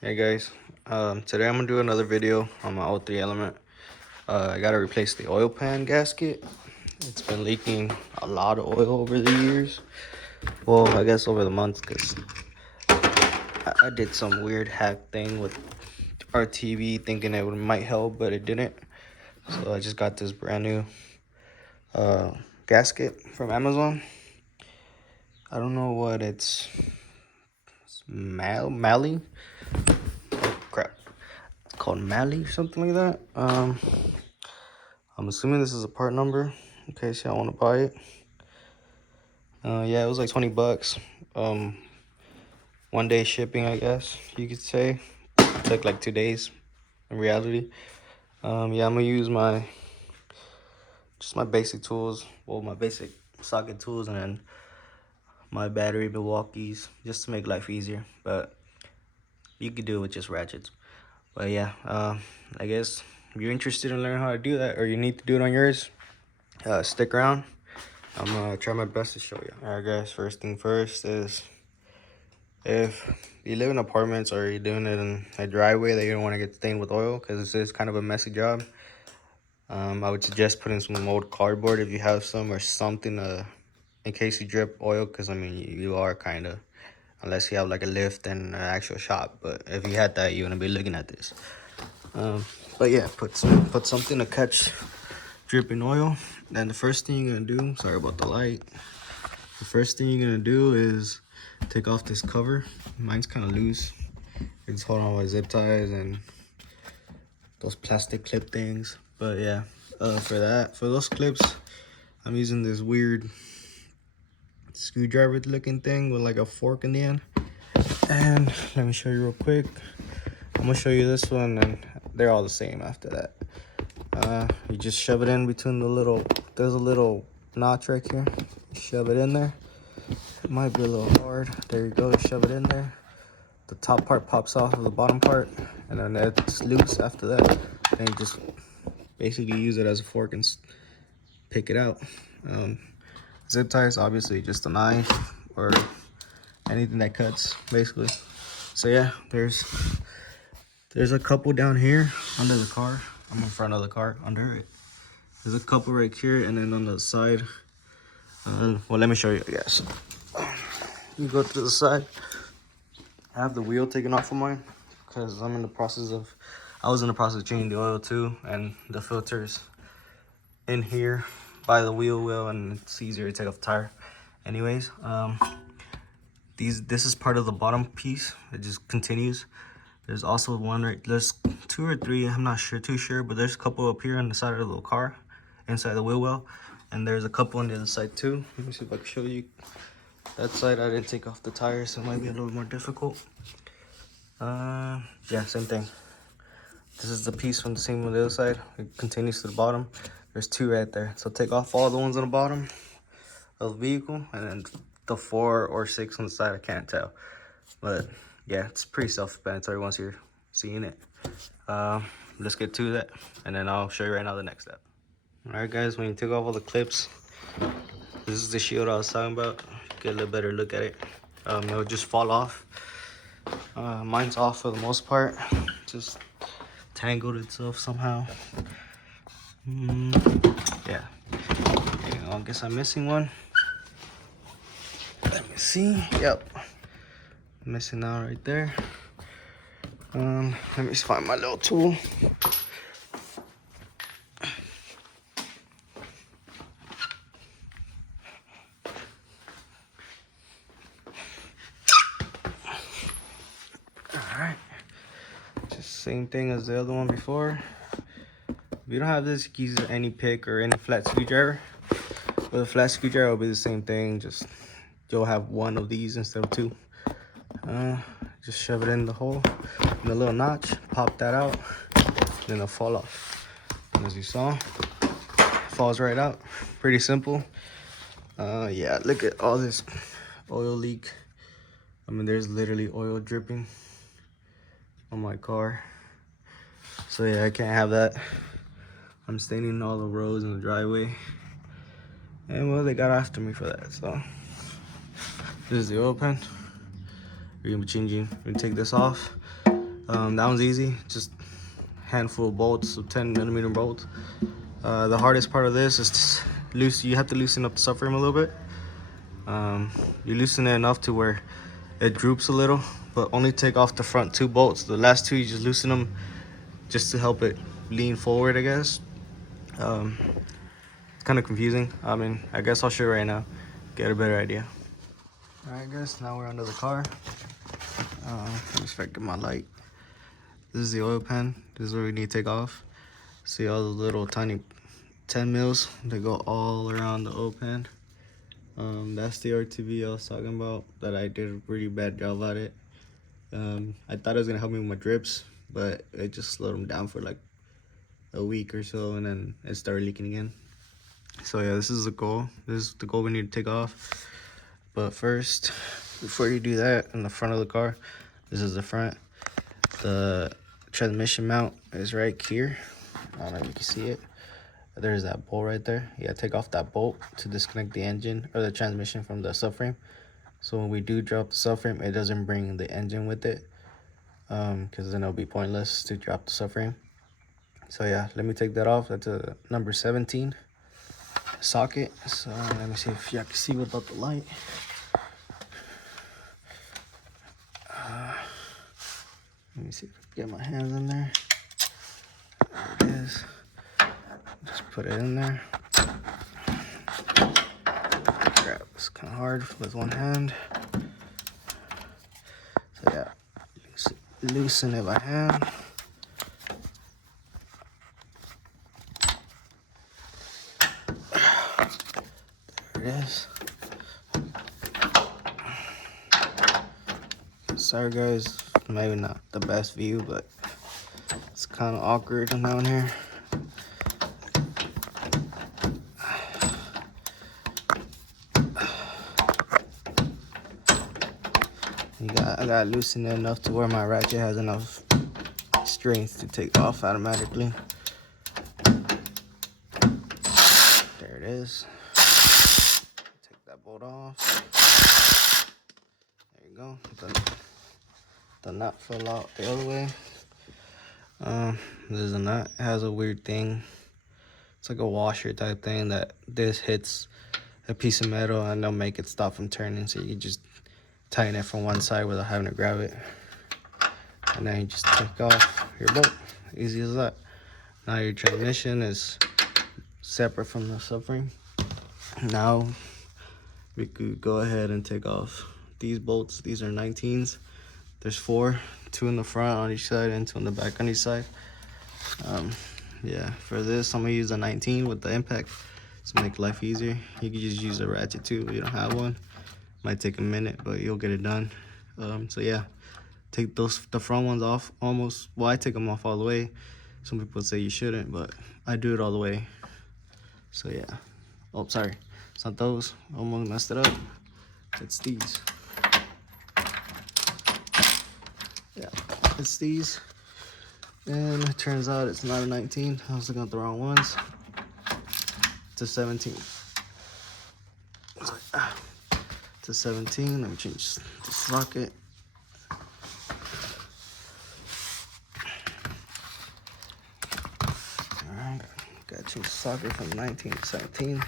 Hey guys, today I'm gonna do another video on my O3 Element. I gotta replace the oil pan gasket. It's been leaking a lot of oil over the years. Well, I guess over the months, because I did some weird hack thing with our TV thinking it might help, but it didn't. So I just got this brand new gasket from Amazon. I don't know what it's Mali? Oh crap. It's called Mali or something like that. I'm assuming this is a part number in case y'all want to buy it. Yeah, it was like 20 bucks. 1 day shipping, I guess you could say. It took like 2 days in reality. Yeah, I'm gonna use my basic tools. Well, my basic socket tools and then my battery Milwaukee's just to make life easier. But you could do it with just ratchets. But yeah, I guess if you're interested in learning how to do that or you need to do it on yours, stick around. I'm gonna try my best to show you. Alright guys, first thing first is if you live in apartments or you're doing it in a driveway that you don't want to get stained with oil because this is kind of a messy job, I would suggest putting some old cardboard if you have some or something in case you drip oil, because I mean you are kind of, unless you have like a lift and an actual shop, but if you had that you wouldn't be looking at this. But yeah, put something to catch dripping oil. Then the first thing you're gonna do, sorry about the light, the first thing you're gonna do is take off this cover. Mine's kind of loose. I just hold on with zip ties and those plastic clip things. But yeah, for those clips, I'm using this weird screwdriver looking thing with like a fork in the end. And let me show you real quick. I'm gonna show you this one, and they're all the same after that. You just shove it in between there's a little notch right here. Shove it in there. It might be a little hard. There you go, shove it in there. The top part pops off of the bottom part, and then it's loose after that. And you just basically use it as a fork and pick it out. Zip ties, obviously just a knife or anything that cuts, basically. So yeah, there's a couple down here under the car. I'm in front of the car, under it. There's a couple right here, and then on the side. Well, let me show you, I guess. You go to the side. I have the wheel taken off of mine because I was in the process of changing the oil too, and the filters in here by the wheel well, and it's easier to take off the tire. Anyways, this is part of the bottom piece. It just continues. There's also one there's 2 or 3. I'm not too sure, but there's a couple up here on the side of the car, inside the wheel well, and there's a couple on the other side too. Let me see if I can show you. That side I didn't take off the tires, so it might be a little more difficult. Yeah, same thing. This is the piece from the same on the other side. It continues to the bottom. There's 2 right there. So take off all the ones on the bottom of the vehicle, and then the 4 or 6 on the side, I can't tell. But yeah, it's pretty self-explanatory once you're seeing it. Let's get to that, and then I'll show you right now the next step. Alright guys, when you take off all the clips, this is the shield I was talking about. Get a little better look at it. It'll just fall off. Mine's off for the most part. Just tangled itself somehow. Yeah. I guess I'm missing one. Let me see. Yep. Missing out right there. Let me just find my little tool. Alright. Just same thing as the other one before. If you don't have this, you can use any pick or any flat screwdriver. With a flat screwdriver, it'll be the same thing. Just you'll have one of these instead of 2. Just shove it in the hole, in the little notch, pop that out, then it'll fall off. And as you saw, it falls right out. Pretty simple. Yeah, look at all this oil leak. I mean, there's literally oil dripping on my car. So yeah, I can't have that. I'm staining all the roads in the driveway. And well, they got after me for that, so. This is the oil pan. We're gonna be changing, we're gonna take this off. That one's easy, just handful of bolts, so 10mm bolts. The hardest part of this is you have to loosen up the subframe a little bit. You loosen it enough to where it droops a little, but only take off the front 2 bolts. The last 2 you just loosen them just to help it lean forward, I guess. It's kind of confusing. I mean, I guess I'll show you right now, get a better idea. Alright guys, now we're under the car. Let me start get my light. This is the oil pan. This is what we need to take off. See all the little tiny 10 mils that go all around the oil pan. That's the RTV I was talking about, that I did a pretty bad job at it. I thought it was gonna help me with my drips, but it just slowed them down for like a week or so, and then it started leaking again. So yeah, this is the goal. This is the goal we need to take off. But first, before you do that, in the front of the car, this is the front. The transmission mount is right here. I don't know if you can see it. There's that bolt right there. Yeah, take off that bolt to disconnect the engine or the transmission from the subframe. So when we do drop the subframe, it doesn't bring the engine with it, because then it'll be pointless to drop the subframe. So yeah, let me take that off. That's a number 17 socket. So let me see if y'all can see without the light. Let me see if I can get my hands in there. There it is. Just put it in there. Grab. It's kind of hard with one hand. So yeah, loosen it by hand. There it is. Sorry guys, maybe not the best view, but it's kind of awkward down here. I gotta loosen it enough to where my ratchet has enough strength to take off automatically. There it is. Take that bolt off. There you go. The nut fell out the other way. There's a nut. It has a weird thing. It's like a washer type thing that this hits a piece of metal and they'll make it stop from turning, so you just tighten it from one side without having to grab it, and then you just take off your bolt. Easy as that. Now your transmission is separate from the subframe. Now we could go ahead and take off these bolts. These are 19s. There's 4, 2 in the front on each side and 2 in the back on each side. Yeah, for this I'm gonna use a 19 with the impact to make life easier. You can just use a ratchet too if you don't have one. Might take a minute, but you'll get it done. So yeah, take the front ones off almost. Well, I take them off all the way. Some people say you shouldn't, but I do it all the way. So yeah. Oh, sorry, it's not those. Almost messed it up. It's these. Yeah, it's these. And it turns out it's not a 19. I was looking at the wrong ones. It's a 17. To 17. Let me change the socket. Alright, gotta change the socket from 19 to 17.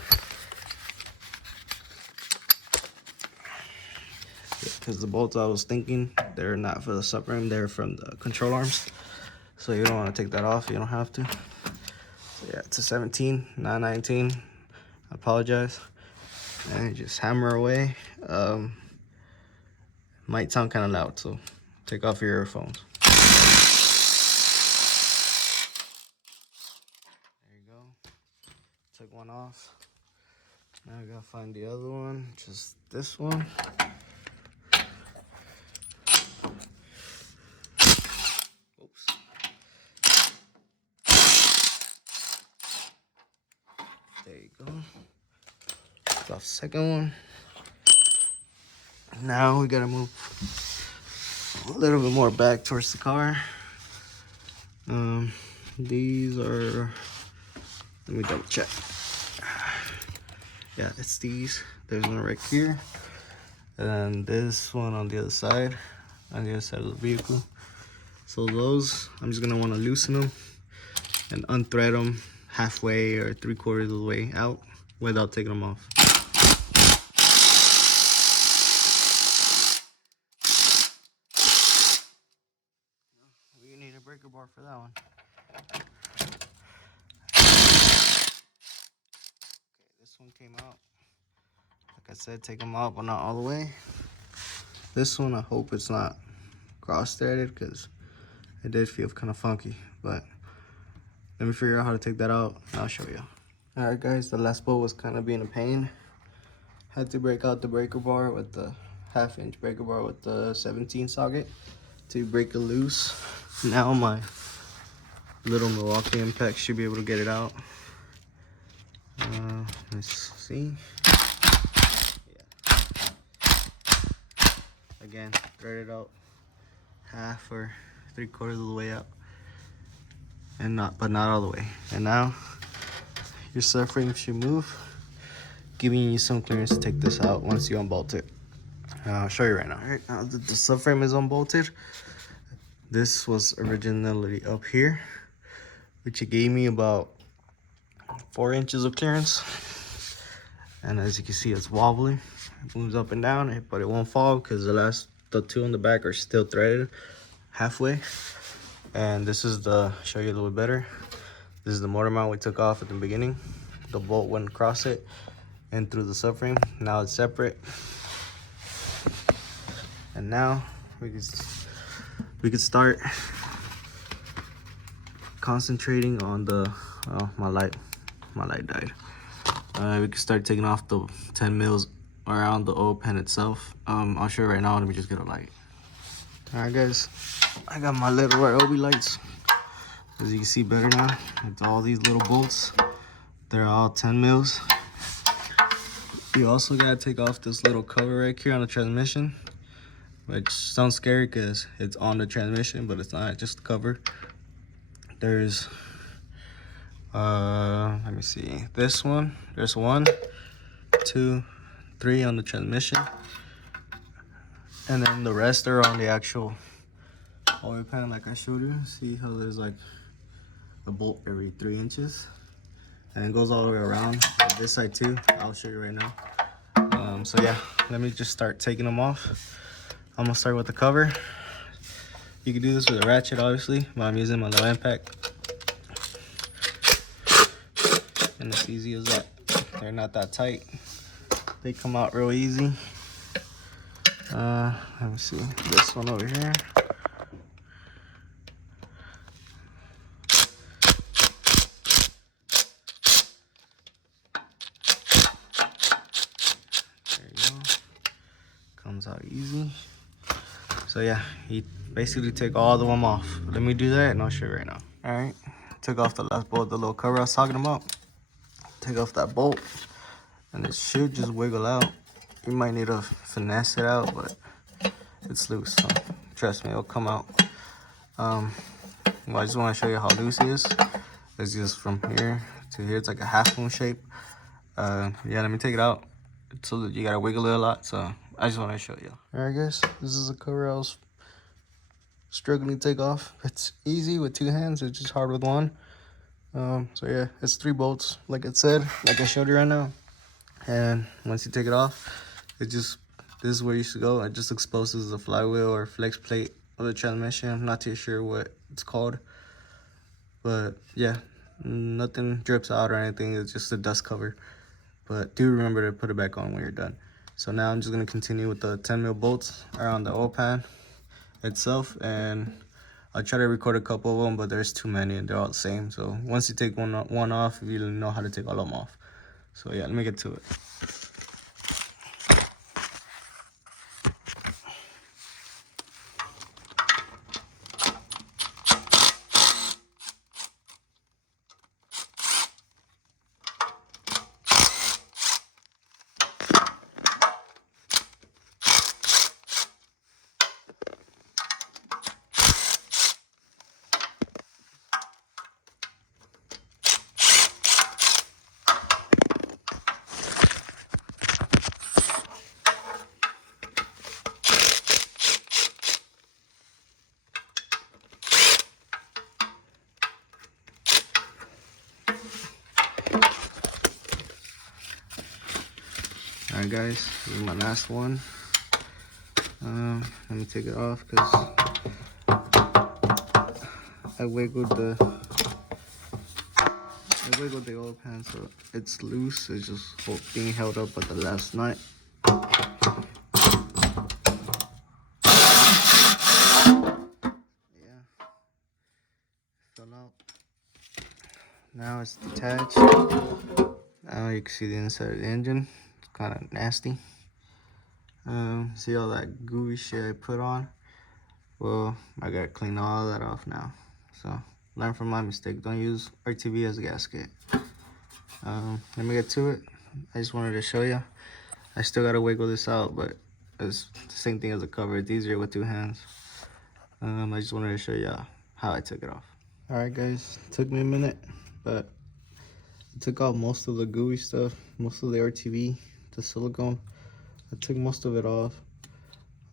Because the bolts I was thinking, they're not for the subframe, they're from the control arms. So you don't want to take that off, you don't have to. So yeah, it's a 17, not 19. I apologize. And just hammer away. Might sound kind of loud, so take off your earphones. There you go. Took one off. Now I gotta find the other one, just this one. Oops. There you go. Took off the second one. Now we gotta move a little bit more back towards the car. These are, let me double check. Yeah, it's these. There's one right here, and then this one on the other side of the vehicle. So those, I'm just gonna wanna loosen them and unthread them halfway or 3/4 of the way out without taking them off. We need a breaker bar for that one. Okay, this one came out. Like I said, take them out, but not all the way. This one, I hope it's not cross-threaded because it did feel kind of funky, but let me figure out how to take that out and I'll show you. All right, guys, the last bolt was kind of being a pain. Had to break out the breaker bar with the 1/2-inch breaker bar with the 17 socket to break it loose. Now my little Milwaukee impact should be able to get it out. Let's see. Yeah. Again, thread it out half or 3/4 of the way up, and but not all the way. And now your subframe should move, giving you some clearance to take this out once you unbolt it. I'll show you right now. All right, now that the subframe is unbolted, this was originally up here, which it gave me about 4 inches of clearance. And as you can see, it's wobbly. It moves up and down, but it won't fall because the two on the back are still threaded halfway. And this is show you a little bit better. This is the motor mount we took off at the beginning. The bolt went across it and through the subframe. Now it's separate. And now we could start concentrating on the my light died. We can start taking off the 10 mils around the oil pan itself. I'll show you right now. Let me just get a light. All right, guys, I got my little Ryobi lights. As you can see better now, it's all these little bolts. They're all 10 mils. You also gotta take off this little cover right here on the transmission, which sounds scary because it's on the transmission, but it's not, just the cover. There's let me see, this one, there's 1, 2, 3 on the transmission, and then the rest are on the actual oil pan like I showed you. See how there's like a bolt every 3 inches, and it goes all the way around this side too. I'll show you right now. So yeah, let me just start taking them off. I'm gonna start with the cover. You can do this with a ratchet, obviously, but I'm using my low impact. And it's easy as that. They're not that tight. They come out real easy. Let me see, this one over here. There you go. Comes out easy. So yeah, you basically take all of them off. Let me do that and I'll show you right now. All right, took off the last bolt, the little cover I was talking about. Take off that bolt and it should just wiggle out. You might need to finesse it out, but it's loose, so trust me, it'll come out. Well, I just want to show you how loose it is. It's just from here to here. It's like a half moon shape. Yeah, let me take it out. So you gotta wiggle it a lot, so I just want to show you. All right, guys, this is a cover I was struggling to take off. It's easy with 2 hands. It's just hard with 1. So yeah, it's 3 bolts, like it said, like I showed you right now. And once you take it off, this is where you should go. It just exposes the flywheel or flex plate of the transmission. I'm not too sure what it's called, but yeah, nothing drips out or anything. It's just a dust cover, but do remember to put it back on when you're done. So now I'm just going to continue with the 10 mil bolts around the oil pan itself, and I'll try to record a couple of them, but there's too many and they're all the same. So once you take one off, you know how to take all of them off. So yeah, let me get to it. Alright guys, this is my last one. Let me take it off because I wiggled the oil pan, so it's loose. It's just being held up by the last nut. Yeah, fell out. Now it's detached. Now you can see the inside of the engine. It's kind of nasty. See all that gooey shit I put on? Well, I gotta clean all that off now. So learn from my mistake. Don't use RTV as a gasket. Let me get to it. I just wanted to show you. I still gotta wiggle this out, but it's the same thing as a cover. It's easier with two hands. I just wanted to show you how I took it off. All right, guys. Took me a minute, but I took out most of the gooey stuff, most of the RTV, the silicone. I took most of it off.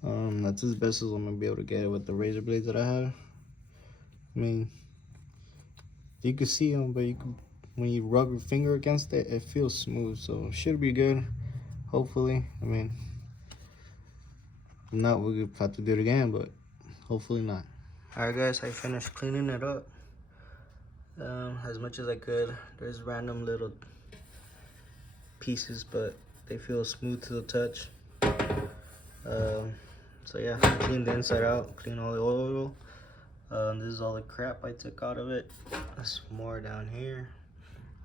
That's as best as I'm gonna be able to get it with the razor blades that I had. I mean, you can see them, but when you rub your finger against it, it feels smooth, so it should be good. Hopefully. I mean, if not, we'll have to do it again, but hopefully not. Alright guys, I finished cleaning it up as much as I could. There's random little pieces, but they feel smooth to the touch. So yeah, I cleaned the inside out, cleaned all the oil. This is all the crap I took out of it. There's more down here.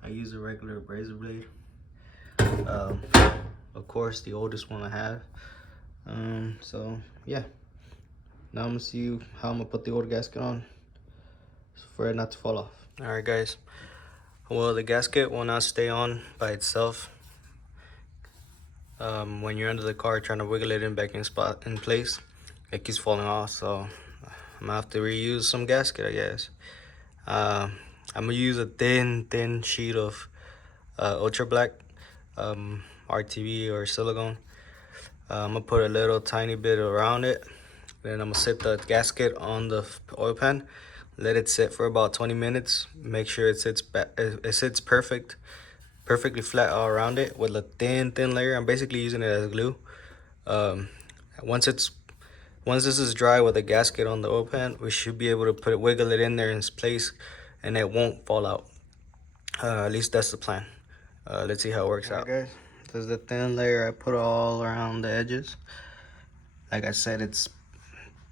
I use a regular razor blade. Of course, the oldest one I have. So yeah, now I'm gonna see how I'm gonna put the old gasket on for it not to fall off. All right, guys. Well, the gasket will not stay on by itself. When you're under the car trying to wiggle it back in place, it keeps falling off. So I'm gonna have to reuse some gasket, I guess. I'm gonna use a thin sheet of ultra black RTV or silicone. I'm gonna put a little tiny bit around it. Then I'm gonna set the gasket on the oil pan, let it sit for about 20 minutes. Make sure it sits perfectly flat all around it with a thin layer. I'm basically using it as glue. Once this is dry with the gasket on the oil pan, we should be able to wiggle it in there in its place, and it won't fall out. At least that's the plan. Let's see how it works out. Guys, this is the thin layer I put all around the edges. Like I said, it's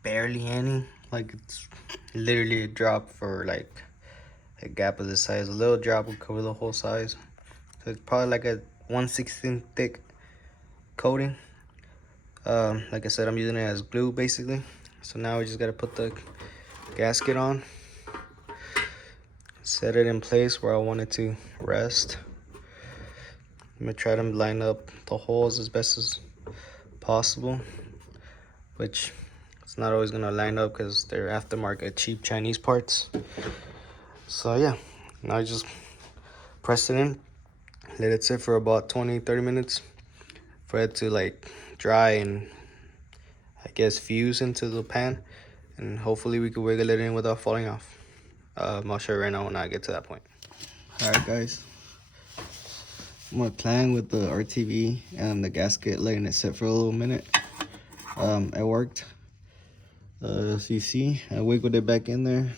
barely any. Like, it's literally a drop for like a gap of this size. A little drop will cover the whole size. So it's probably like a 1/16 thick coating. Like I said, I'm using it as glue basically. So now we just gotta put the gasket on, set it in place where I want it to rest. I'm gonna try to line up the holes as best as possible, which it's not always gonna line up because they're aftermarket cheap Chinese parts. So yeah, now I just press it in, let it sit for about 20-30 minutes for it to like dry and I guess fuse into the pan, and hopefully we can wiggle it in without falling off. I'll show you right now when I get to that point. All right, guys. I'm gonna plan with the RTV and the gasket, letting it sit for a little minute. It worked. As you see, I wiggled it back in there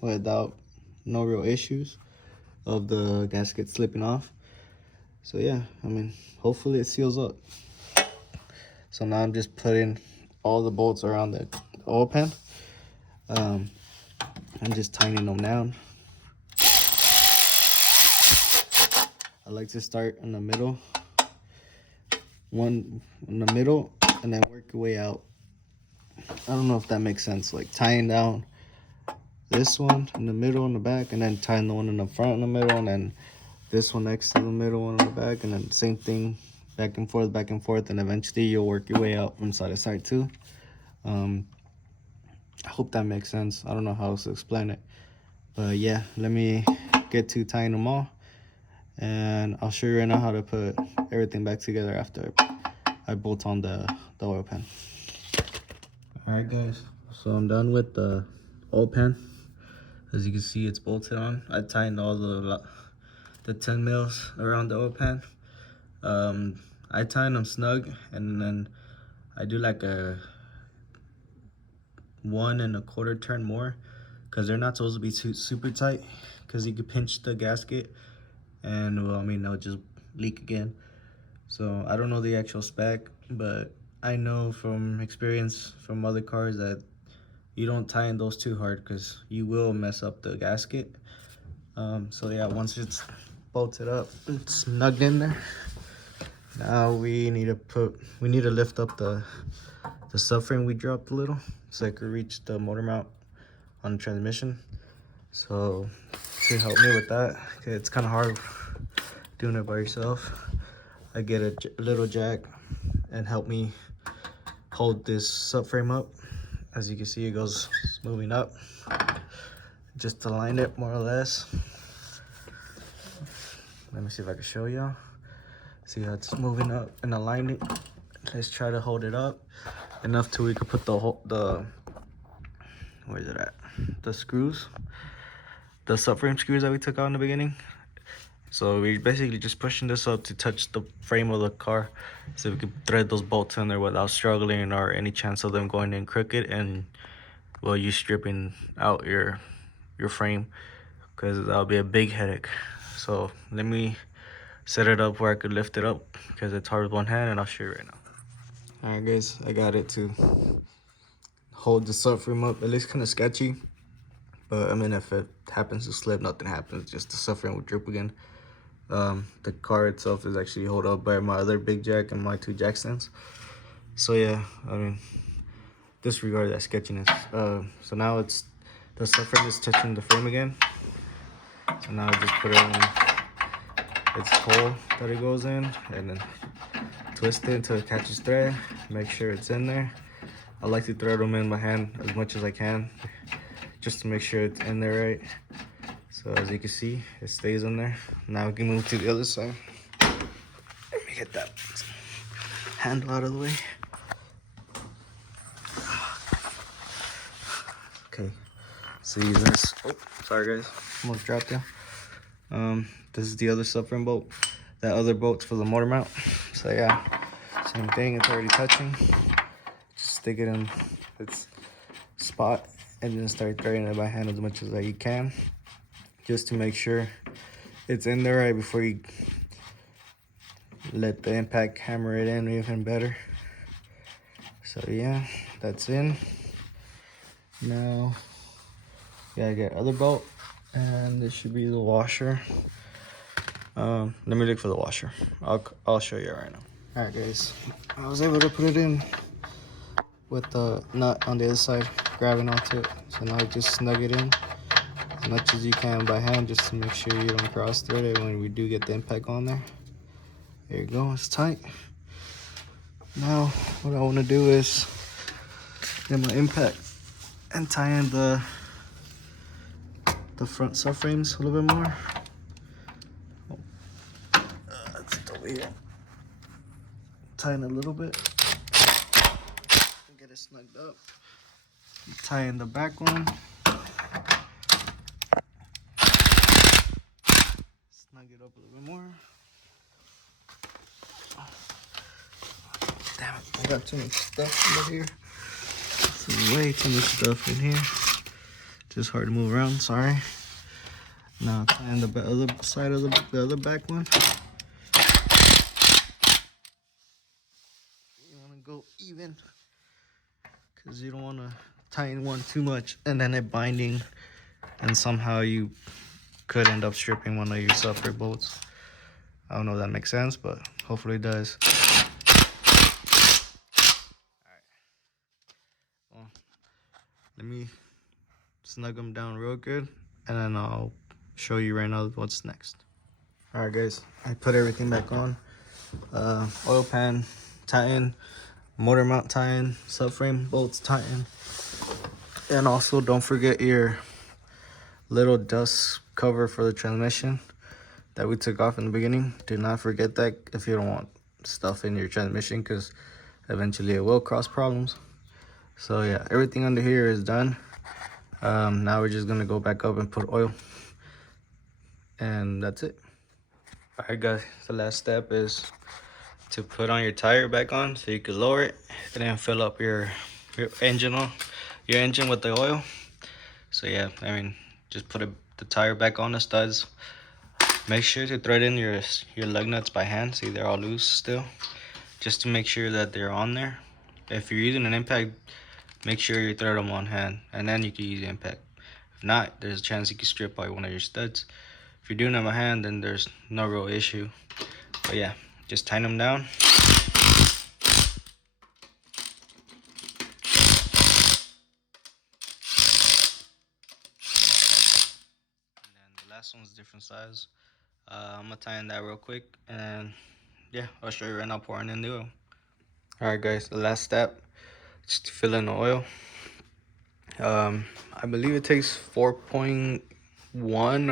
without no real issues of the gasket slipping off. So yeah, I mean, hopefully it seals up. So now I'm just putting all the bolts around the oil pan. I'm just tightening them down. I like to start in the middle, one in the middle, and then work your way out. I don't know if that makes sense, like tying down this one in the middle and the back, and then tying the one in the front in the middle, and then this one next to the middle one in the back, and then same thing, back and forth, and eventually you'll work your way out from side to side too. I hope that makes sense. I don't know how else to explain it, but yeah, let me get to tying them all, and I'll show you right now how to put everything back together after I bolt on the oil pan. All right, guys, so I'm done with the oil pan. As you can see, it's bolted on. I tightened all the 10 mils around the oil pan. I tighten them snug, and then I do like a 1 1/4 turn more, because they're not supposed to be too super tight, because you could pinch the gasket and, well, I mean, they'll just leak again. So I don't know the actual spec, but I know from experience from other cars that you don't tighten those too hard, because you will mess up the gasket. So yeah, once it's bolted up, it's snugged in there. Now we need to lift up the subframe we dropped a little, so I could reach the motor mount on the transmission. So to help me with that, okay, it's kind of hard doing it by yourself, I get a little jack and help me hold this subframe up. As you can see, it goes moving up, just align it more or less. Let me see if I can show y'all. See how it's moving up and aligning it. Let's try to hold it up enough till we can put the where is it at? The screws, the subframe screws that we took out in the beginning. So we're basically just pushing this up to touch the frame of the car, so we can thread those bolts in there without struggling or any chance of them going in crooked and, well, you stripping out your frame, because that'll be a big headache. So let me set it up where I could lift it up, because it's hard with one hand, and I'll show you right now. All right, guys, I got it to hold the subframe up. It looks kind of sketchy, but I mean, if it happens to slip, nothing happens. Just the subframe will drip again. The car itself is actually held up by my other big jack and my 2 jack stands. So yeah, I mean, disregard that sketchiness. So now it's the subframe is touching the frame again. So now I just put it in its hole that it goes in, and then twist it until it catches thread. Make sure it's in there. I like to thread them in my hand as much as I can, just to make sure it's in there right. So as you can see, it stays in there. Now we can move to the other side. Let me get that handle out of the way. Okay, see this. Oh, sorry guys, almost dropped you. This is the other subframe bolt. That other bolt's for the motor mount. So yeah, same thing. It's already touching. Just stick it in its spot and then start threading it by hand as much as you can, just to make sure it's in there right before you let the impact hammer it in even better. So yeah, that's in. Now, yeah, I got other bolt, and this should be the washer. Let me look for the washer. I'll show you right now. All right, guys, I was able to put it in with the nut on the other side grabbing onto it. So now just snug it in as much as you can by hand, just to make sure you don't cross thread it when we do get the impact on there. There you go, it's tight. Now what I want to do is get my impact and tie in the front subframes a little bit more. That's it over here. Tighten a little bit. Get it snugged up. Tie in the back one. Snug it up a little bit more. Damn it, I got too much stuff over here. Some way too much stuff in here. Just hard to move around, sorry. Now tie in the other side of the other back one. You want to go even, because you don't want to tighten one too much and then it binding, and somehow you could end up stripping one of your subframe bolts. I don't know if that makes sense, but hopefully it does. Alright. Well, let me snug them down real good, and then I'll show you right now what's next. Alright guys, I put everything back on. Oil pan tighten, motor mount tighten, subframe bolts tighten, and also don't forget your little dust cover for the transmission that we took off in the beginning. Do not forget that if you don't want stuff in your transmission, because eventually it will cause problems. So yeah, everything under here is done. Now we're just gonna go back up and put oil, and that's it. All right guys, the last step is to put on your tire back on so you could lower it and then fill up your engine with the oil. So yeah, I mean, just put the tire back on the studs. Make sure to thread in your lug nuts by hand, see they're all loose still, just to make sure that they're on there. If you're using an impact, make sure you thread them on hand, and then you can use the impact. If not, there's a chance you can strip by one of your studs. If you're doing them by hand, then there's no real issue. But yeah, just tighten them down. And then the last one's a different size. I'm gonna tie in that real quick, and yeah, I'll show you right now pouring in the oil. Alright guys, the last step is to fill in the oil. I believe it takes 4.1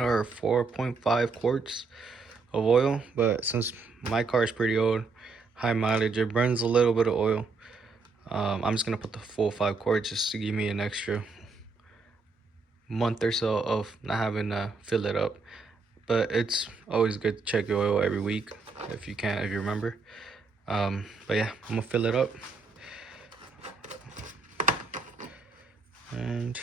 or 4.5 quarts of oil, but since my car is pretty old, high mileage, it burns a little bit of oil. I'm just gonna put the full 5 quarts just to give me an extra month or so of not having to fill it up. But it's always good to check your oil every week if you can, if you remember. But yeah, I'm gonna fill it up. And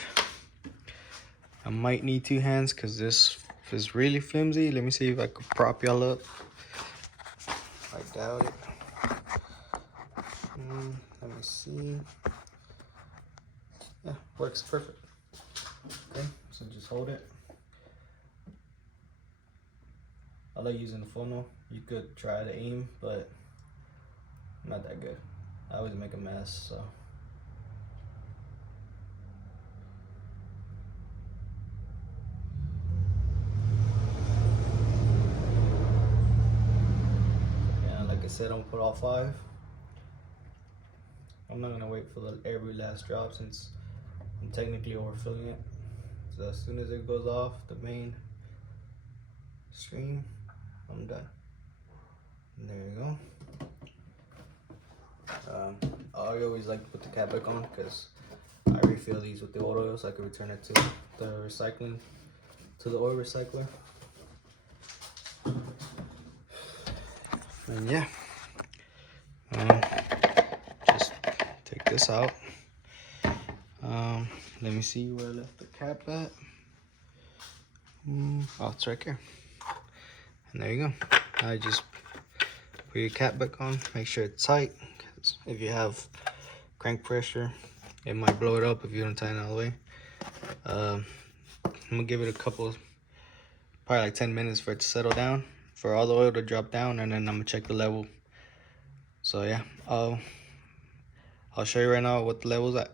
I might need 2 hands because this is really flimsy. Let me see if I could prop y'all up. I doubt it. Let me see. Yeah, works perfect. Okay, so just hold it. I like using the funnel. You could try to aim, but I'm not that good. I always make a mess, so. Yeah, like I said, I'm gonna put all 5. I'm not gonna wait for the every last drop since I'm technically overfilling it. So as soon as it goes off the main stream, I'm done. And there you go. I always like to put the cap back on because I refill these with the old oil so I can return it to the recycling, to the oil recycler. And yeah, just take this out. Let me see where I left the cap at. Oh, it's right here. And there you go. I just put your cap back on. Make sure it's tight, because if you have crank pressure, it might blow it up if you don't tighten it all the way. I'm gonna give it a couple, probably like 10 minutes for it to settle down, for all the oil to drop down, and then I'm gonna check the level. So yeah, I'll show you right now what the level's at.